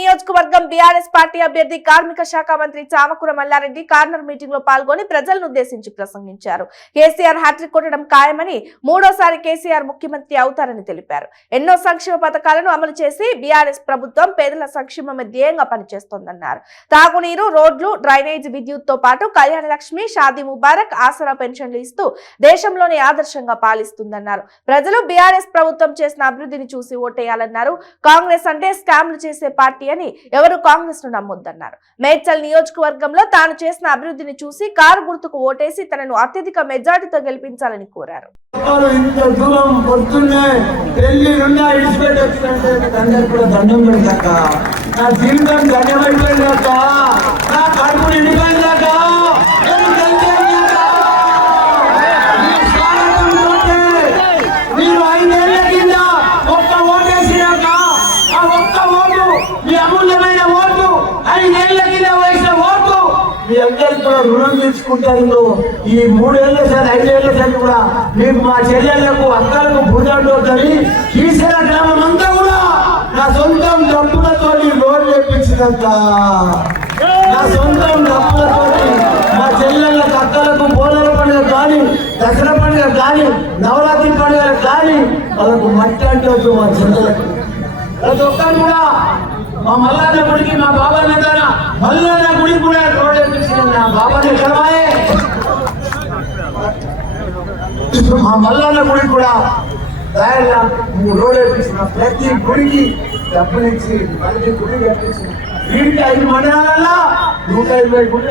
నియోజకవర్గం BRS party అభ్యర్థి కార్మిక శాఖ మంత్రి చామకూర మల్లారెడ్డి కార్నర్ మీటింగ్ లో పాల్గొని ప్రజలను ఉద్దేశించి ప్రసంగించారు. కేసీఆర్ హ్యాట్రిక్ కొట్టడం ఖాయమని, మూడోసారి కేసీఆర్ ముఖ్యమంత్రి అవుతారని తెలిపారు. ఎన్నో సంక్షేమ పథకాలను అమలు చేసి బీఆర్ఎస్ ప్రభుత్వం పేదల సంక్షేమమే ధ్యేయంగా పనిచేస్తోందన్నారు. తాగునీరు, రోడ్లు, డ్రైనేజ్, విద్యుత్ తో పాటు కళ్యాణ లక్ష్మి, షాదీ ముబారక్, ఆసరా పెన్షన్లు ఇస్తూ దేశంలోనే ఆదర్శంగా పాలిస్తుందన్నారు. ప్రజలు బీఆర్ఎస్ ప్రభుత్వం చేసిన అభివృద్ధిని చూసి ఓటేయాలన్నారు. కాంగ్రెస్ అంటే స్కామ్లు చేసే పార్టీ అని, ఎవరు కాంగ్రెస్ ను నమ్మొద్దన్నారు. మేడ్చల్ నియోజకవర్గంలో తాను చేసిన అభివృద్ధిని చూసి కారు గుర్తుకు ఓటేసి తనను అత్యధిక మెజార్టీతో గెలిపించాలని కోరారు. రుణం తీర్చుకుంటారు. ఈ 3 ఏళ్ల సార్ 5 ఏళ్ల సార్ కూడా మీకు మా చెల్లెళ్లకు అక్కలకు బుధాన్ని కీసర గ్రామం అంతా కూడా నా సొంతం డబ్బులతో లోన్ తెప్పించినంత, నా సొంతం డబ్బులతో మా చెల్లెళ్ళకు అక్కలకు బోనాల పండుగ కానీ, దసరా పండుగ కానీ, నవరాత్రి పండుగలకు కానీ వాళ్ళకు మట్టి అంటే మా చెల్లెలకు ప్రతి ఒక్కరు కూడా మా మల్లన్న గుడికి, మా బాబా నేత మల్లన్న గుడికి కూడా రోడ్ వేపించిన నా బాబాని కలవాయే. మా మల్లన్న గుడికి కూడా దారిగా రోడ్ వేపించిన ప్రతి గుడికి డబ్బులిచ్చి ప్రతి గుడి కట్టించిన వీడికి 5 మండలాలలో 150 గుడి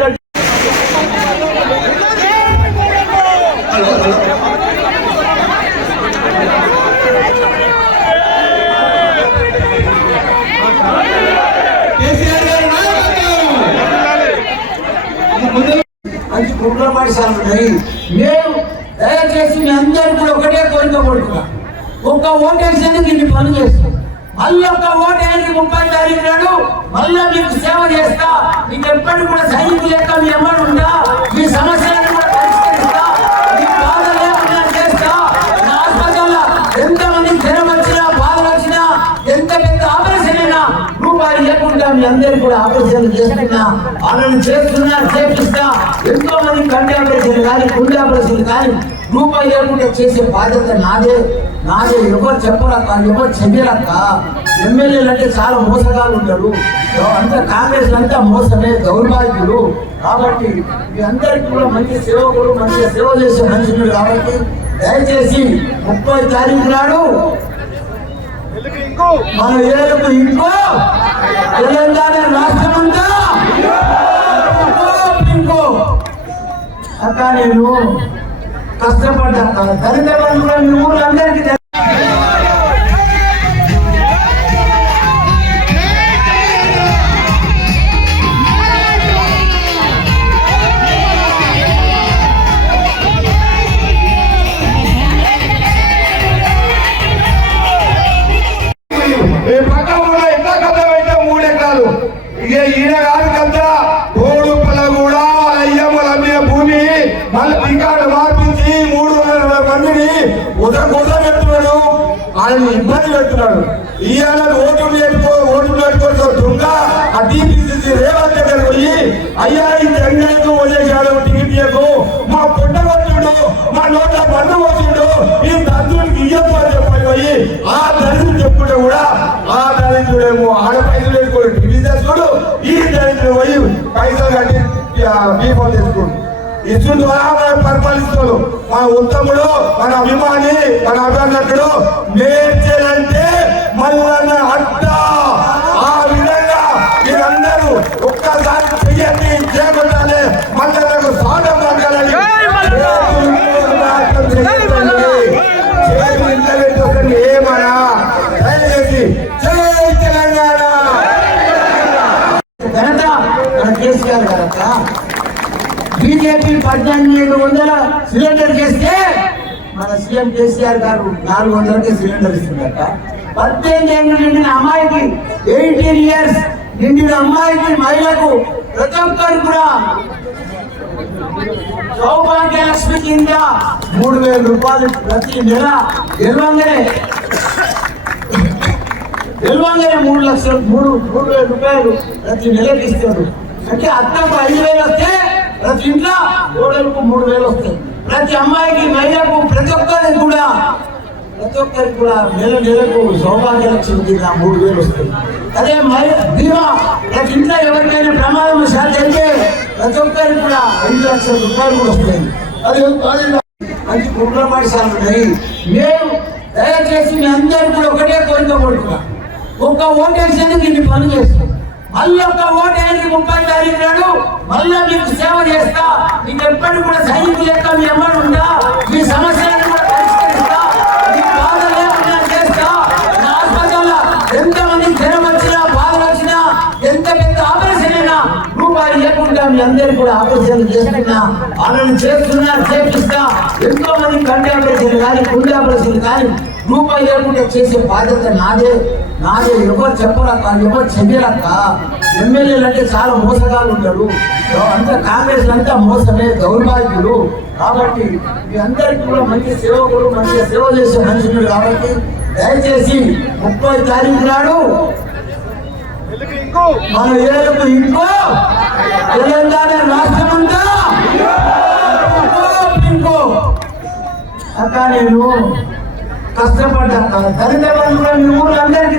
మంచి కుటుంబాలు ఉన్నాయి. మేము దయచేసి మీ అందరూ కూడా ఒకటే కోరిక కొడుతున్నా, ఒక్క ఓటేసేందుకు ఇన్ని పనులు చేస్తాం. మళ్ళీ ఒక్క ఓటేసి 30 తారీఖు నాడు మళ్ళీ మీకు సేవ చేస్తా. మీకు ఎప్పటికీ కూడా సైనికులు లెక్క మీ అమ్మడు ఉంటా, మీ సమస్యలను కూడా పరిష్కరిస్తా, మీ బాధ లేకుండా చేస్తా. నా హాస్పిటల్లో ఎంతమంది జ్వరం వచ్చినా, బాధలు వచ్చినా, ఎంత పెద్ద ఆపరేషన్ అయినా రూపాయలు లేకుండా మీ అందరూ కూడా ఆపరేషన్లు చేస్తున్నా, వాళ్ళని చేస్తున్నా, చేపిస్తా. ఎంతో మంది కంటి ఆపరేషన్లు కానీ, గుండె ఆపరేషన్లు కానీ రూపాయి లేకుండా చేసే బాధ్యత నాదే. ఎవరు చెప్పరక్క, ఎవరు చెయ్యరక్క. ఎమ్మెల్యేలు అంటే చాలా మోసగాళ్ళు ఉంటారు, అంత కాంగ్రెస్ అంతా మోసమే, దౌర్భాగ్యులు. కాబట్టి మీ అందరికీ కూడా మంచి సేవకుడు, మంచిగా సేవ చేసే మనుషులు. కాబట్టి దయచేసి 30 తారీఖు నాడు మన ఏడుపు ఇంకో తెలంగాణ రాష్ట్రం అంతా ఇంకో అక్క నేను కష్టపడ్డా. దళిత బంధువులు మీ ఊళ్ళో అందరికీ ఈయన కాదు కదా తోడు కూడా అయ్యమ్మల మీద భూమి మళ్ళీ పింకాడు మార్పించి 300 మందిని ఉదగొట్టబెడుతున్నాడు, ఆయన్ని ఇబ్బంది పెడుతున్నాడు. ఈయన ఓటు పెట్టుకోవచ్చు దొంగ ఆ టీపీసీసీ రేవంత్ దగ్గర పోయి అయ్యా ఈ జగన్కు వదిలేశాడు టీపీఏకు, మా పుట్ట వచ్చిండు, మా నోట్ల పన్ను వచ్చిండు, ఈ దళితుడికి ఇయ్యొద్దు అని చెప్పి ఆ దళితుడు చెప్పుకుంటే కూడా ఆ దళితుడేమో ఆడ పైసలు వేసుకోడు టీవీ చేసుకోడు, ఈ దళితుడు పోయి పైసలు కట్టి బీఫాల్ చేసుకోడు. ఇసు ద్వారా మనం పరిపాలిస్తాడు. మన ఉత్తముడు, మన అభిమాని, మన అభినందకుడు నేర్చేదంటే మల్లన్న అడ్డ. ఆ విధంగా మీరందరూ ఒక్కసారి చెయ్యండి, చేపట్టాలి, మల్లన్నకు స్వాగతం పలకాలని. ఏమన్నా దయచేసి జై తెలంగాణ. ఘనత మన కేసీఆర్ గారట. బీజేపీ 1800 సిలిండర్ చేస్తే మన సీఎం కేసీఆర్ గారు 400కే సిలిండర్ ఇస్తుందట. 18 ఏళ్ళు నిండిన అమ్మాయికి, 18 years నిండిన అమ్మాయికి, మహిళకు ప్రతి ఒక్కరు కూడా సౌభాగ్య లక్ష్మి కింద 3000 రూపాయలు ప్రతి నెల ఇవ్వగానే గెలవంగానే 3 లక్షలు 3,000 రూపాయలు ప్రతి నెలకి ఇస్తాడు. అంటే అత్తకు 5,000 వస్తే ప్రతి ఇంట్లో కోడలకు 3,000 వస్తాయి. ప్రతి అమ్మాయికి మహిళకు ప్రతి ఒక్కరికి కూడా నెలకు సౌభాగ్య లక్ష్మి కింద 3,000 వస్తాయి. అదే బీమా ప్రతి ఇంట్లో ఎవరికైనా ప్రమాదం జరిగితే ప్రతి ఒక్కరికి కూడా 5 లక్షల రూపాయలు కూడా వస్తాయి. అది మంచి కుటుంబ పాఠశాలలు ఉన్నాయి. మేము దయచేసి మీ అందరికీ కూడా ఒకటే కోరిక కొడుతున్నా, ఒక్క ఓటేసేందుకు ఇన్ని పనులు చేస్తాం. మళ్ళీ ఒక్క ఓటేసి 30 తారీఖు నాడు మళ్ళీ మీకు సేవ చేస్తా. మీకు ఎప్పటికి కూడా సైనికులు లెక్క మీ అమ్మడు ఉంటా. మీ సమస్యలను కూడా పరిష్కరిస్తా. మీ బాధ లేకుండా చేస్తా. నా హాస్పిటల్లో ఎంతమంది జ్వరం వచ్చినా బాధలు వచ్చినా ఎంత పెద్ద ఆపరేషన్ అయినా రూపాయి లేకుండా మీ అందరికీ కూడా ఆపరేషన్ చేస్తున్నా. వాళ్ళని చేపిస్తా. ఎంతో మంది కంటి ఆపరేషన్ కానీ గుండె ఆపరేషన్ కానీ రూపాయి లేకుండా చేసే బాధ్యత నాదే. ఎవరు చెప్పరక్క, ఎవరు చెయ్యరక్క. ఎమ్మెల్యేలు అంటే చాలా మోసగాళ్ళు ఉంటారు. అంతా కాంగ్రెస్ అంతా మోసమే, దౌర్భాగ్యులు. కాబట్టి మీ అందరికీ కూడా మంచి సేవకులు, మంచిగా సేవ చేసే మనుషులు. కాబట్టి దయచేసి 30 తారీఖు నాడు మన ఏళ్ళకు ఇంకో తెలంగాణ రాష్ట్రం అంతా ఇంకో అక్క నేను కష్టపడ్డా. దళిత బంధువులు మీ ఊళ్ళో అందరికీ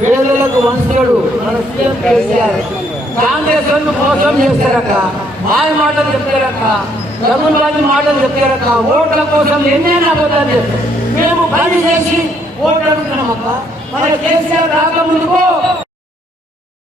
పేదలకు వంచుతాడు మన సీఎం కేసీఆర్. కాంగ్రెస్ వాళ్ళు మోసం చేస్తారక్క, మాయ మాటలు చెప్తారక్క, డబ్బులు మాటలు చెప్తారక్క. ఓట్ల కోసం ఎన్నైనా అబద్ధాలు చేస్తారు. మేము పని చేసి ఓట్లు అడుగుతున్నామక్క. మన కేసీఆర్ రాక ముందుకు